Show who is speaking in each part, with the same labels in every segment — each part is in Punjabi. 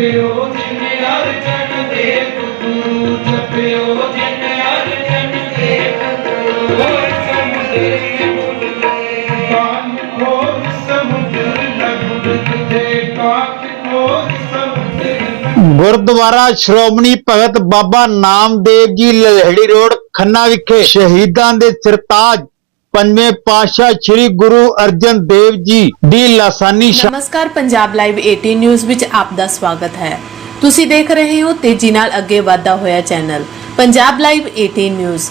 Speaker 1: ਜਪਿਓ ਜਿਨ ਅਰਜਨ ਦੇਵ ਗੁਰੂ ਜਪਿਓ ਜਿਨ ਅਰਜਨ ਦੇਵ ਗੁਰੂ ਹੋਰ ਸਮੁੰਦਰ ਕਾਨ ਕੋਰ ਸਮੁੰਦਰ ਲਗੁੜ ਤੇ ਕਾਨ ਕੋਰ ਸਮੁੰਦਰ
Speaker 2: ਗੁਰਦੁਆਰਾ ਸ਼੍ਰੋਮਣੀ ਭਗਤ ਬਾਬਾ ਨਾਮਦੇਵ ਜੀ ਲਹਿੜੀ ਰੋਡ ਖੰਨਾ ਵਿਖੇ ਸ਼ਹੀਦਾਂ ਦੇ ਸਰਤਾਜ ਪੰਜਵੇਂ ਪਾਤਸ਼ਾਹ ਸ੍ਰੀ ਗੁਰੂ ਅਰਜਨ ਦੇਵ ਜੀ ਦੀ ਲਾਸਾਨੀ
Speaker 3: ਨਮਸਕਾਰ ਪੰਜਾਬ ਲਾਈਵ 18 ਨਿਊਜ਼ ਵਿੱਚ ਆਪ ਦਾ ਸਵਾਗਤ ਹੈ। ਤੁਸੀਂ ਦੇਖ ਰਹੇ ਹੋ ਤੇਜ਼ੀ ਨਾਲ ਅੱਗੇ ਵਧਦਾ ਹੋਇਆ ਚੈਨਲ ਪੰਜਾਬ ਲਾਈਵ 18 ਨਿਊਜ਼।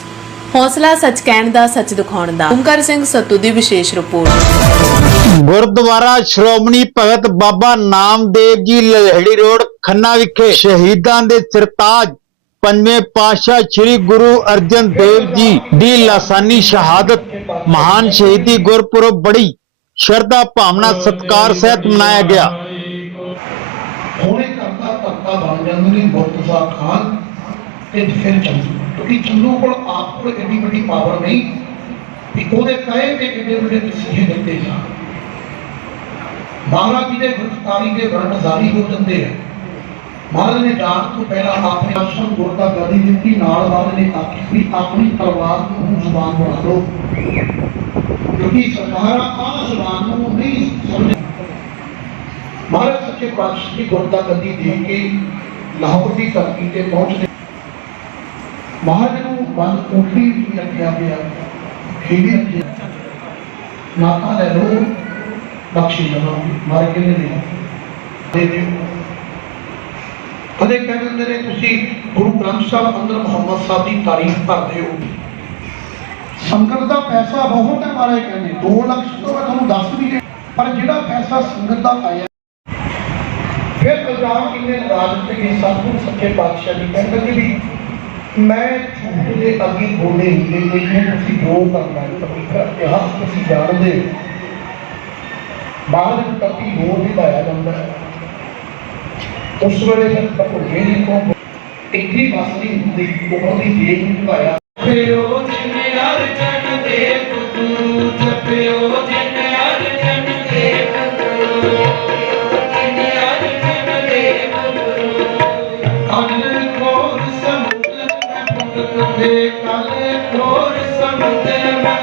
Speaker 3: ਹੌਸਲਾ ਸੱਚ ਕਹਿਣ ਦਾ ਸੱਚ ਦਿਖਾਉਣ ਦਾ। ਓਮਕਾਰ ਸਿੰਘ ਸੱਤੂ ਦੀ ਵਿਸ਼ੇਸ਼ ਰਿਪੋਰਟ।
Speaker 2: ਗੁਰਦੁਆਰਾ ਸ਼੍ਰੋਮਣੀ ਭਗਤ ਬਾਬਾ ਨਾਮਦੇਵ ਜੀ ਲਹਿੜੀ ਰੋਡ ਖੰਨਾ ਵਿਖੇ ਸ਼ਹੀਦਾਂ ਦੇ ਸਰਤਾਜ ਪੰਜਵੇਂ ਪਾਤਸ਼ਾਹ ਸ੍ਰੀ ਗੁਰੂ ਅਰਜਨ ਦੇਵ ਜੀ ਦੀ ਲਾਸਾਨੀ ਸ਼ਹਾਦਤ, ਮਹਾਨ ਸ਼ਹੀਦੀ ਗੁਰਪੁਰਬ ਬੜੀ ਸ਼ਰਧਾ, ਭਾਵਨਾ, ਸਤਕਾਰ ਸਹਿਤ ਮਨਾਇਆ ਗਿਆ।
Speaker 4: ਹੋਣੇ ਕਰਤਾ ਧੱਕਾ ਬਣ ਜਾਂਦੇ ਨੇ ਮੁਰਤਜ਼ਾ ਖਾਨ ਤੇ ਫਿਰ ਚੰਦੂ ਕਿਉਂਕਿ ਚੰਦੂ ਕੋਲ ਆਪ ਕੋਲ ਇੰਨੀ ਵੱਡੀ ਪਾਵਰ ਨਹੀਂ ਵੀ ਉਹਦੇ ਕਹੇ ਤੇ ਕਿੰਨੇ ਵੱਡੇ ਤਸੀਹੇ ਦਿੱਤੇ ਜਾਣ। ਮਹਾਰਾਜ ਜੀ ਦੇ ਗੁਰਤਾਰੀ ਦੇ ਵਰਣ ਜਾਰੀ ਹੋ ਜਾਂਦੇ ਆ। ਮਹਾਰਾਜ ਨੇ ਜਾਣ ਤੋਂ ਪਹਿਲਾਂ ਆਪਣੇ ਅਸ਼ਰ ਗੁਰਤਾ ਗਦੀ ਦਿੱਤੀ ਨਾਲ ਮਹਾਰਾਜ ਨੇ ਆਖੀ ਵੀ ਆਪਣੀ ਤਲਵਾਰ ਨੂੰ ਜ਼ੁਬਾਨ ਬਣਾ ਲਓ ਕਿਉਂਕਿ ਸਰਕਾਰ ਆਹ ਜ਼ੁਬਾਨ ਨੂੰ ਨਹੀਂ ਸਮਝ ਮਹਾਰਾਜ ਸੱਚੇ ਪਾਤਸ਼ਾਹ ਦੀ ਗੁਰਤਾ ਗੱਦੀ ਦੇ ਕੇ ਲਾਹੌਰ ਦੀ ਧਰਤੀ ਤੇ ਪਹੁੰਚਦੇ। ਮਹਾਰਾਜ ਨੂੰ ਬੰਦ ਕੋਠੀ ਵੀ ਰੱਖਿਆ ਗਿਆ। ਖੇੜੀ ਰੱਖਿਆ। ਨਾਤਾ ਲੈ ਲੋ ਬਖਸ਼ੀ ਲਵੋ ਮਾਰੇ ਕਿੰਨੇ ਦੇ ਦੇ ਦਿਓ। ਕਦੇ ਕਹਿ ਦਿੰਦੇ ਨੇ, ਤੁਸੀਂ ਗੁਰੂ ਗ੍ਰੰਥ ਸਾਹਿਬ ਅੰਦਰ ਮੁਹੰਮਦ ਸਾਹਿਬ ਦੀ ਤਾਰੀਫ ਕਰਦੇ ਹੋ। ਸੰਗਤ ਦਾ ਪੈਸਾ ਬਹੁਤ ਹੈ ਮਾਰੇ ਕਹਿੰਦੇ 2 ਲੱਖ ਤੋਂ ਮੈਂ ਤੁਹਾਨੂੰ ਦੱਸ ਵੀ ਦੇ ਪਰ ਜਿਹੜਾ ਪੈਸਾ ਸੰਗਤ ਦਾ ਆਇਆ, ਫਿਰ ਪੰਜਾਬ ਕਿੰਨੇ ਰਾਜ ਤੇ ਗਏ ਸਤਿਗੁਰੂ ਸੱਚੇ ਪਾਤਸ਼ਾਹ ਜੀ ਕਹਿੰਦੇ ਵੀ, ਮੈਂ ਝੂਠ ਦੇ ਅੱਗੇ ਬੋਲੇ ਨਹੀਂ ਨਹੀਂ ਤੁਸੀਂ ਜੋ ਕਰਨਾ ਹੈ ਪਵਿੱਤਰ ਇਤਿਹਾਸ ਤੁਸੀਂ ਜਾਣਦੇ ਹੋ। ਬਾਹਰ ਦੇ ਪ੍ਰਤੀ ਹੋਰ ਨਿਭਾਇਆ ਜਾਂਦਾ ਹੈ। ਉਸ ਵੇਲੇ ਜਦ ਤੱਕ ਜਿਹੜੀ ਕੋ ਇੱਕੀ ਵਸਦੀ ਹੁੰਦੀ ਉਹ ਦੀ ਦੇਖ ਨਿਭਾਇਆ
Speaker 1: ਜਪਿਓ ਜਿਨ ਅਰਜਨ ਦੇਵ ਗੁਰੂ ਜਪਿਓ ਜਿਨ ਅਰਜਨ ਦੇਵ ਗੁਰੂ ਜਿਨ ਅਰਜਨ ਦੇਵ ਗੁਰੂ ਕਲ ਕੋਰ ਸਮੁੰਦਰ ਮੈਂ ਪੁੱਤ ਤੇ ਕਲ ਕੋਰ ਸਮੁੰਦਰ ਮੈਂ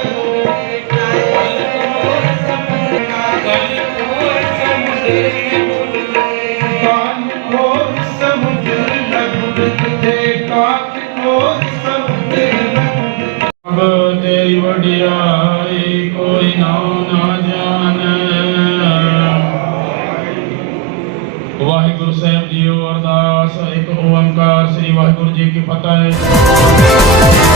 Speaker 5: ਵਾਹਿਗੁਰੂ ਸਾਹਿਬ ਜੀਓ ਅਰਦਾਸ ਇੱਕ ਓੰਕਾਰ ਸ੍ਰੀ ਵਾਹਿਗੁਰੂ ਜੀ ਕੀ ਫਤਿਹ।